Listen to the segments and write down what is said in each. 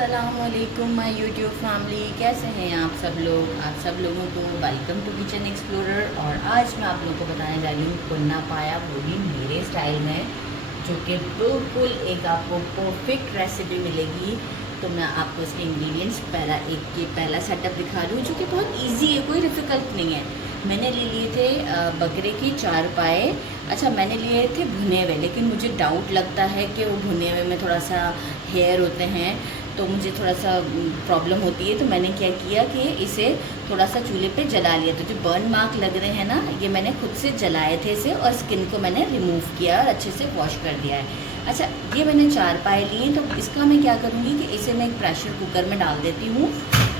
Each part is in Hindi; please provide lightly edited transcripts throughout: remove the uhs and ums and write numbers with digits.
अस्सलामुअलैकुम माय यूट्यूब फैमिली, कैसे हैं आप सब लोग। आप सब लोगों को वेलकम टू किचन एक्सप्लोरर। और आज मैं आप लोगों को बताने जा रही हूँ कुन्ना पाया, वो भी मेरे स्टाइल में, जो कि बिल्कुल एक आपको परफेक्ट रेसिपी मिलेगी। तो मैं आपको इसके इंग्रेडिएंट्स पहला सेटअप दिखा रही हूँ, जो कि बहुत ईजी है, कोई डिफ़िकल्ट नहीं है। मैंने ले लिए थे बकरे के 4 पाए। अच्छा, मैंने लिए थे भुने हुए, लेकिन मुझे डाउट लगता है कि वो भुने हुए में थोड़ा सा हेयर होते हैं, तो मुझे थोड़ा सा प्रॉब्लम होती है। तो मैंने क्या किया कि इसे थोड़ा सा चूल्हे पे जला लिया। तो जो बर्न मार्क लग रहे हैं ना, ये मैंने खुद से जलाए थे इसे, और स्किन को मैंने रिमूव किया और अच्छे से वॉश कर दिया है। अच्छा, ये मैंने 4 पाए लिए। तो इसका मैं क्या करूँगी कि इसे मैं एक प्रेशर कुकर में डाल देती हूँ,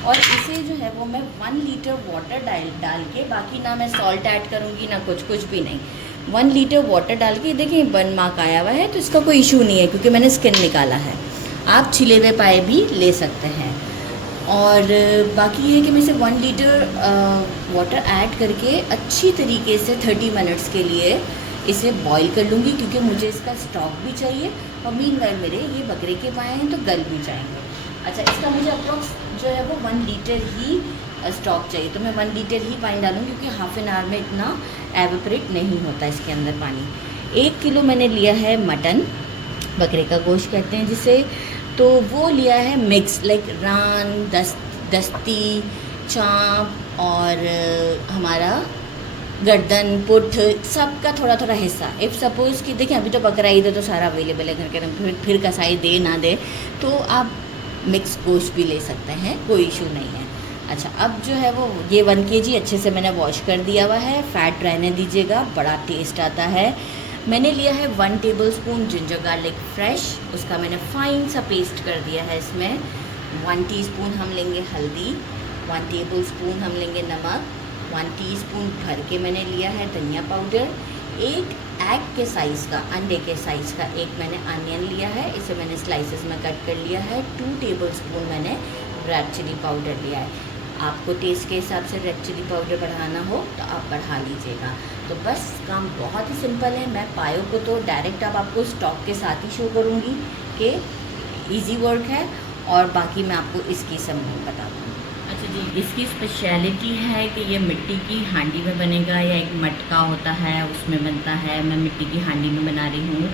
और इसे जो है वो मैं 1 लीटर वाटर डाल के, बाकी ना मैं सॉल्ट ऐड करूँगी ना कुछ भी नहीं। 1 लीटर वाटर डाल के, देखिए बर्न मार्क आया हुआ है, तो इसका कोई इशू नहीं है क्योंकि मैंने स्किन निकाला है। आप छिले हुए पाए भी ले सकते हैं। और बाकी ये है कि मैं इसे 1 लीटर वाटर ऐड करके अच्छी तरीके से 30 मिनट्स के लिए इसे बॉईल कर लूँगी, क्योंकि मुझे इसका स्टॉक भी चाहिए, और मीनवाइल मेरे ये बकरे के पाए हैं तो गल भी जाएंगे। अच्छा, इसका मुझे अप्रॉक्स जो है वो 1 लीटर ही स्टॉक चाहिए, तो मैं 1 लीटर ही पानी डालूँ, क्योंकि हाफ एन आवर में इतना एवेपोरेट नहीं होता इसके अंदर पानी। 1 किलो मैंने लिया है मटन, बकरे का गोश्त कहते हैं जिसे। तो वो लिया है मिक्स, लाइक रान, दस्ती, चाँप और हमारा गर्दन, पुठ, सबका थोड़ा थोड़ा हिस्सा। इफ़ सपोज़ कि देखिए अभी तो बकरा ईद है तो सारा अवेलेबल है घर के अंदर, फिर कसाई दे ना दे तो आप मिक्स गोश्त भी ले सकते हैं, कोई इशू नहीं है। अच्छा, अब जो है वो ये 1 kg अच्छे से मैंने वॉश कर दिया हुआ है। फ़ैट रहने दीजिएगा, बड़ा टेस्ट आता है। मैंने लिया है 1 टेबलस्पून जिंजर गार्लिक फ्रेश, उसका मैंने फाइन सा पेस्ट कर दिया है इसमें। 1 टीस्पून हम लेंगे हल्दी, 1 टेबलस्पून हम लेंगे नमक, 1 टीस्पून भर के मैंने लिया है धनिया पाउडर, एक एग के साइज़ का, अंडे के साइज़ का एक मैंने अनियन लिया है, इसे मैंने स्लाइसेस में कट कर लिया है। 2 टेबलस्पून मैंने रेड चिली पाउडर लिया है। आपको टेस्ट के हिसाब से रेड चिली पाउडर बढ़ाना हो तो आप बढ़ा लीजिएगा। तो बस काम बहुत ही सिंपल है। मैं पायों को तो डायरेक्ट अब आपको स्टॉक के साथ ही शो करूँगी कि इजी वर्क है, और बाकी मैं आपको इसकी सब बता दूँगी। अच्छा जी, इसकी स्पेशलिटी है कि ये मिट्टी की हांडी में बनेगा, या एक मटका होता है उसमें बनता है। मैं मिट्टी की हांडी में बना रही हूँ।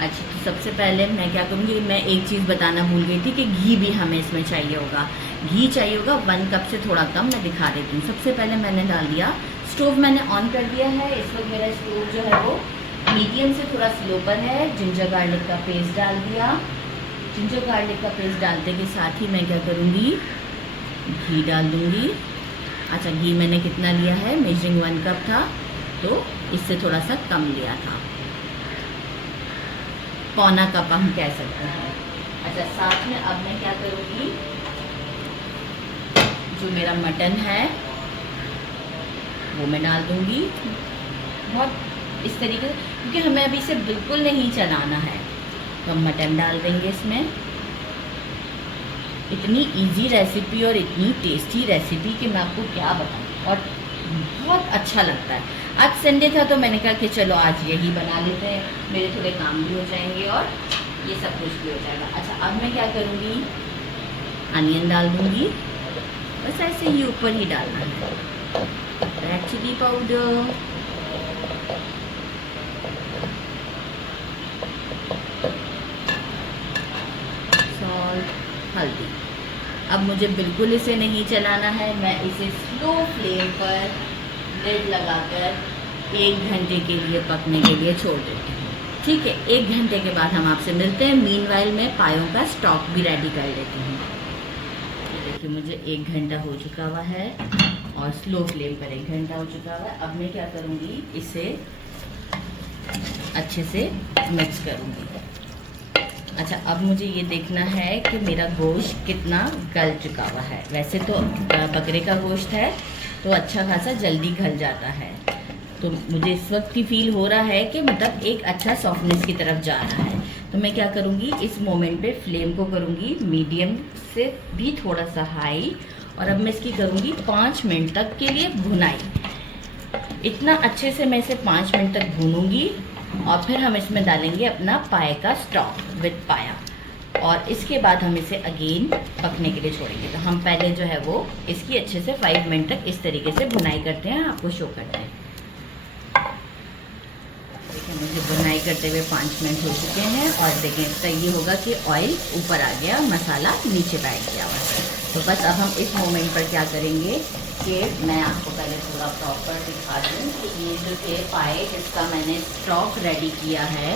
अच्छा, तो सबसे पहले मैं क्या करूँगी, मैं एक चीज़ बताना भूल गई थी कि घी भी हमें इसमें चाहिए होगा। घी चाहिए होगा 1 कप से थोड़ा कम, मैं दिखा देती हूँ। सबसे पहले मैंने डाल दिया, स्टोव मैंने ऑन कर दिया है। इस वक्त मेरा स्टोव जो है वो मीडियम से थोड़ा स्लो पर है। जिंजर गार्लिक का पेस्ट डाल दिया। जिंजर गार्लिक का पेस्ट डालने के साथ ही मैं क्या करूँगी, घी डाल दूँगी। अच्छा, घी मैंने कितना लिया है, मेजरिंग 1 कप था, तो इससे थोड़ा सा कम लिया था, पौना कप हम कह सकते हैं। अच्छा, साथ में अब मैं क्या करूँगी, जो मेरा मटन है वो मैं डाल दूँगी बहुत इस तरीके से, क्योंकि हमें अभी इसे बिल्कुल नहीं चलाना है। तो हम मटन डाल देंगे इसमें। इतनी इजी रेसिपी और इतनी टेस्टी रेसिपी कि मैं आपको क्या बताऊँ, और बहुत अच्छा लगता है। आज संडे था तो मैंने कहा कि चलो आज यही बना लेते हैं, मेरे थोड़े काम भी हो जाएंगे और ये सब कुछ भी हो जाएगा। अच्छा, अब मैं क्या करूँगी, अनियन डाल दूँगी, बस ऐसे ही ऊपर ही डालना है। रेड चिली पाउडर, सॉल्ट, हल्दी। अब मुझे बिल्कुल इसे नहीं चलाना है, मैं इसे स्लो फ्लेम पर लिड लगाकर 1 घंटे के लिए पकने के लिए छोड़ देती हूँ। ठीक है, 1 घंटे के बाद हम आपसे मिलते हैं। मीनवाइल मैं पायों का स्टॉक भी रेडी कर लेती हूँ। देखिए मुझे 1 घंटा हो चुका हुआ है, और स्लो फ्लेम पर 1 घंटा हो चुका हुआ है। अब मैं क्या करूँगी, इसे अच्छे से मिक्स करूँगी। अच्छा, अब मुझे ये देखना है कि मेरा गोश्त कितना गल चुका हुआ है। वैसे तो बकरे का गोश्त है तो अच्छा खासा जल्दी गल जाता है, तो मुझे इस वक्त ही फील हो रहा है कि मतलब एक अच्छा सॉफ्टनेस की तरफ जा रहा है। तो मैं क्या करूँगी, इस मोमेंट पे फ्लेम को करूँगी मीडियम से भी थोड़ा सा हाई, और अब मैं इसकी करूँगी 5 मिनट तक के लिए भुनाई। इतना अच्छे से मैं इसे 5 मिनट तक भूनूंगी, और फिर हम इसमें डालेंगे अपना पाए का स्टॉक विद पाया। और इसके बाद हम इसे अगेन पकने के लिए छोड़ेंगे। तो हम पहले जो है वो इसकी अच्छे से 5 मिनट तक इस तरीके से भुनाई करते हैं, आपको शो करते हैं। देखिए मुझे भुनाई करते हुए 5 मिनट हो चुके हैं और देखें इसका ये होगा कि ऑयल ऊपर आ गया, मसाला नीचे बैठ गया हुआ है। तो बस अब हम इस मोमेंट पर क्या करेंगे कि मैं आपको पहले थोड़ा प्रॉपर दिखा दूँ कि ये जो थे पाए जिसका मैंने स्टॉक रेडी किया है,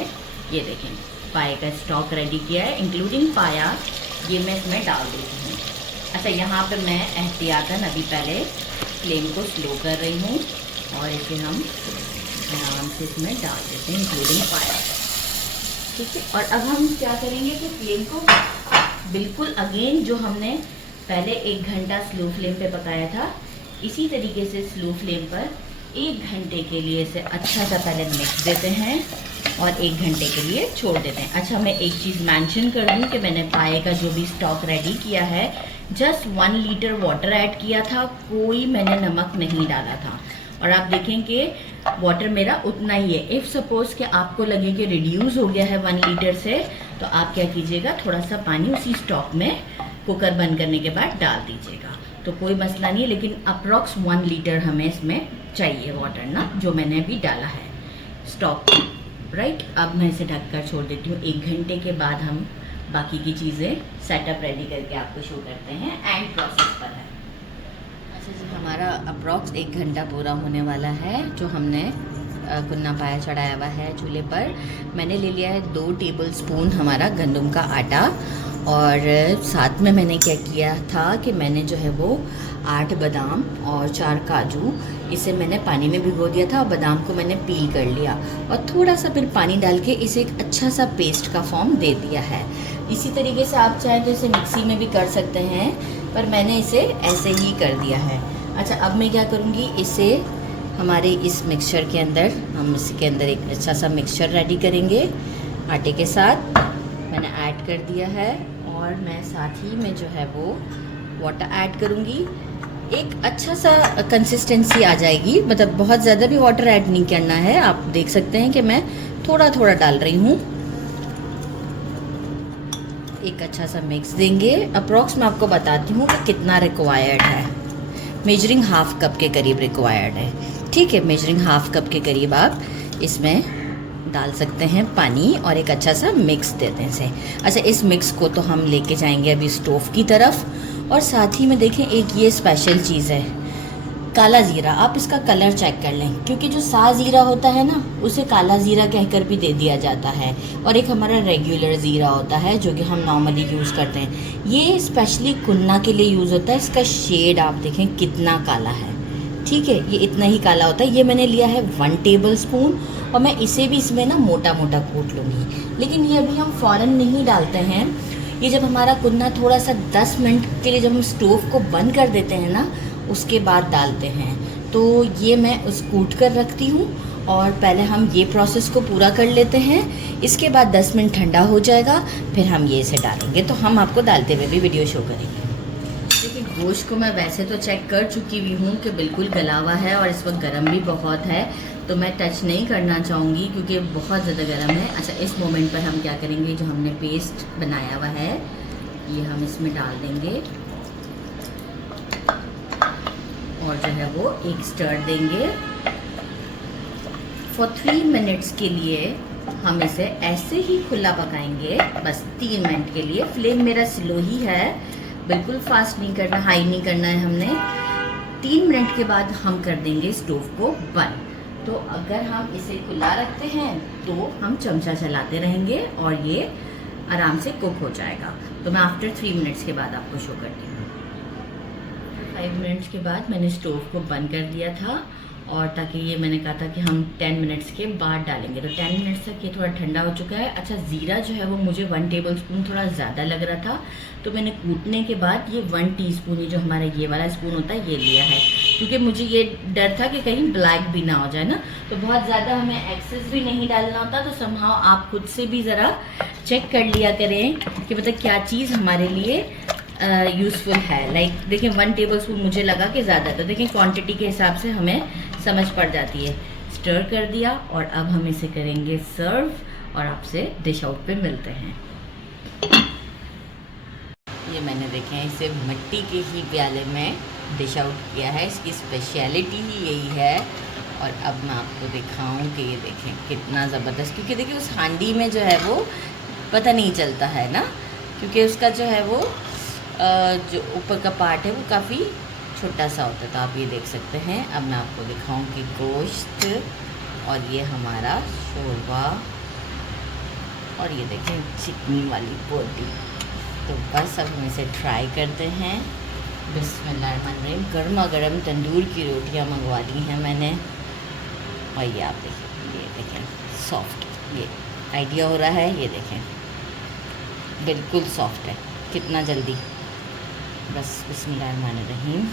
ये देखें पाए का स्टॉक रेडी किया है इंक्लूडिंग पाया, ये मैं इसमें डाल देती हूँ। अच्छा यहाँ पे मैं एहतियातन अभी पहले फ्लेम को स्लो कर रही हूँ और इसे हम आराम से इसमें डाल देते हैं इंक्लूडिंग पाया, ठीक है। और अब हम क्या करेंगे कि फ्लेम को बिल्कुल अगेन जो हमने पहले 1 घंटा स्लो फ्लेम पे पकाया था, इसी तरीके से स्लो फ्लेम पर 1 घंटे के लिए इसे अच्छा सा पहले मिक्स देते हैं और 1 घंटे के लिए छोड़ देते हैं। अच्छा मैं एक चीज़ मेंशन कर दूं कि मैंने पाए का जो भी स्टॉक रेडी किया है जस्ट 1 लीटर वाटर ऐड किया था, कोई मैंने नमक नहीं डाला था। और आप देखें कि वाटर मेरा उतना ही है। इफ़ सपोज़ कि आपको लगे कि रिड्यूस हो गया है 1 लीटर से, तो आप क्या कीजिएगा थोड़ा सा पानी उसी स्टॉक में कुकर बंद करने के बाद डाल दीजिएगा, तो कोई मसला नहीं है। लेकिन अप्रॉक्स 1 लीटर हमें इसमें चाहिए वाटर ना, जो मैंने अभी डाला है स्टॉक, राइट। अब मैं इसे ढककर छोड़ देती हूँ। 1 घंटे के बाद हम बाकी की चीज़ें सेटअप रेडी करके आपको शो करते हैं, एंड प्रोसेस पर है। अच्छा जी हमारा अप्रॉक्स 1 घंटा पूरा होने वाला है। जो हमने कुन्ना पाया चढ़ाया हुआ है चूल्हे पर, मैंने ले लिया है 2 टेबल स्पून हमारा गंदम का आटा, और साथ में मैंने क्या किया था कि मैंने जो है वो 8 बादाम और 4 काजू, इसे मैंने पानी में भिगो दिया था और बादाम को मैंने पील कर लिया और थोड़ा सा फिर पानी डाल के इसे एक अच्छा सा पेस्ट का फॉर्म दे दिया है। इसी तरीके से आप चाहें तो इसे मिक्सी में भी कर सकते हैं, पर मैंने इसे ऐसे ही कर दिया है। अच्छा अब मैं क्या करूँगी, इसे हमारे इस मिक्सचर के अंदर, हम इसके अंदर एक अच्छा सा मिक्सचर रेडी करेंगे आटे के साथ। मैंने ऐड कर दिया है और मैं साथ ही में जो है वो वाटर ऐड करूँगी। एक अच्छा सा कंसिस्टेंसी आ जाएगी, मतलब बहुत ज़्यादा भी वाटर ऐड नहीं करना है। आप देख सकते हैं कि मैं थोड़ा थोड़ा डाल रही हूँ। एक अच्छा सा मिक्स देंगे। अप्रॉक्स मैं आपको बताती हूँ कि कितना रिक्वायर्ड है। मेजरिंग हाफ कप के करीब रिक्वायर्ड है, ठीक है। मेजरिंग हाफ कप के करीब आप इसमें डाल सकते हैं पानी और एक अच्छा सा मिक्स देते हैं इसे। अच्छा इस मिक्स को तो हम लेके जाएंगे अभी स्टोव की तरफ, और साथ ही में देखें एक ये स्पेशल चीज़ है काला ज़ीरा। आप इसका कलर चेक कर लें, क्योंकि जो साज़ ज़ीरा होता है ना उसे काला ज़ीरा कहकर भी दे दिया जाता है, और एक हमारा रेगुलर ज़ीरा होता है जो कि हम नॉर्मली यूज़ करते हैं। ये स्पेशली कुन्ना के लिए यूज़ होता है। इसका शेड आप देखें कितना काला है, ठीक है, ये इतना ही काला होता है। ये मैंने लिया है 1 टेबल स्पून और मैं इसे भी इसमें ना मोटा मोटा कूट लूँगी, लेकिन ये अभी हम फ़ौरन नहीं डालते हैं। ये जब हमारा कुन्ना थोड़ा सा 10 मिनट के लिए जब हम स्टोव को बंद कर देते हैं ना, उसके बाद डालते हैं। तो ये मैं उस कूट कर रखती हूँ और पहले हम ये प्रोसेस को पूरा कर लेते हैं। इसके बाद 10 मिनट ठंडा हो जाएगा, फिर हम ये इसे डालेंगे, तो हम आपको डालते हुए भी वीडियो शो करेंगे। देखिए गोश्त को मैं वैसे तो चेक कर चुकी हुई हूँ कि बिल्कुल गला हुआ है और इस वक्त गर्म भी बहुत है, तो मैं टच नहीं करना चाहूँगी क्योंकि बहुत ज़्यादा गर्म है। अच्छा इस मोमेंट पर हम क्या करेंगे, जो हमने पेस्ट बनाया हुआ है ये हम इसमें डाल देंगे और जो है वो एक स्टर देंगे। फॉर 3 मिनट्स के लिए हम इसे ऐसे ही खुला पकाएंगे, बस 3 मिनट के लिए। फ्लेम मेरा स्लो ही है, बिल्कुल फास्ट नहीं करना, हाई नहीं करना है हमने। 3 मिनट के बाद हम कर देंगे स्टोव को बंद। तो अगर हम इसे खुला रखते हैं तो हम चमचा चलाते रहेंगे और ये आराम से कुक हो जाएगा। तो मैं आफ्टर 3 मिनट्स के बाद आपको शो करती हूँ। 5 मिनट्स के बाद मैंने स्टोव को बंद कर दिया था, और ताकि ये मैंने कहा था कि हम 10 मिनट्स के बाद डालेंगे, तो 10 मिनट्स तक ये थोड़ा ठंडा हो चुका है। अच्छा ज़ीरा जो है वो मुझे 1 टेबल स्पून थोड़ा ज़्यादा लग रहा था, तो मैंने कूटने के बाद ये 1 टीस्पून ही जो हमारा ये वाला स्पून होता है ये लिया है, क्योंकि मुझे ये डर था कि कहीं ब्लैक भी ना हो जाए ना, तो बहुत ज़्यादा हमें एक्सेस भी नहीं डालना होता। तो समहाउ आप खुद से भी ज़रा चेक कर लिया करें कि मतलब क्या चीज़ हमारे लिए यूज़फुल है। लाइक देखिए 1 टेबल स्पून मुझे लगा कि ज़्यादा, तो देखिए क्वांटिटी के हिसाब से हमें समझ पड़ जाती है। स्टर कर दिया और अब हम इसे करेंगे सर्व और आपसे डिश आउट पे मिलते हैं। ये मैंने देखें इसे मिट्टी के ही प्याले में डिश आउट किया है। इसकी स्पेशलिटी ही यही है। और अब मैं आपको दिखाऊं कि ये देखें कितना ज़बरदस्त, क्योंकि देखिए उस हांडी में जो है वो पता नहीं चलता है ना, क्योंकि उसका जो है वो जो ऊपर का पार्ट है वो काफ़ी छोटा सा होता है। तो आप ये देख सकते हैं। अब मैं आपको दिखाऊं कि गोश्त और ये हमारा शोरबा और ये देखें चिकनी वाली बोटी। तो बस अब हम इसे ट्राई करते हैं। बिस्मिल्लाहिर्रहमानिर्रहीम। गर्मा गर्म तंदूर की रोटियां मंगवा ली हैं मैंने, और ये आप देखिए, ये देखें सॉफ्ट, ये आइडिया हो रहा है, ये देखें बिल्कुल सॉफ्ट है, कितना जल्दी। बस बिस्मिल्लाहिर्रहमानिर्रहीम।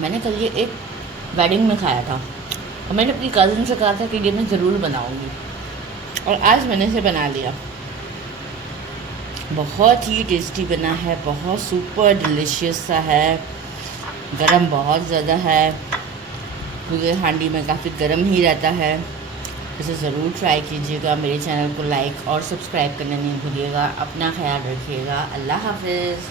मैंने कल ये एक वेडिंग में खाया था और मैंने अपनी कज़न से कहा था कि ये मैं ज़रूर बनाऊंगी, और आज मैंने इसे बना लिया। बहुत ही टेस्टी बना है, बहुत सुपर डिलीशियस सा है। गरम बहुत ज़्यादा है क्योंकि हांडी में काफ़ी गर्म ही रहता है। इसे ज़रूर ट्राई कीजिएगा। मेरे चैनल को लाइक और सब्सक्राइब करना नहीं भूलिएगा। अपना ख्याल रखिएगा। अल्लाह हाफ़िज़।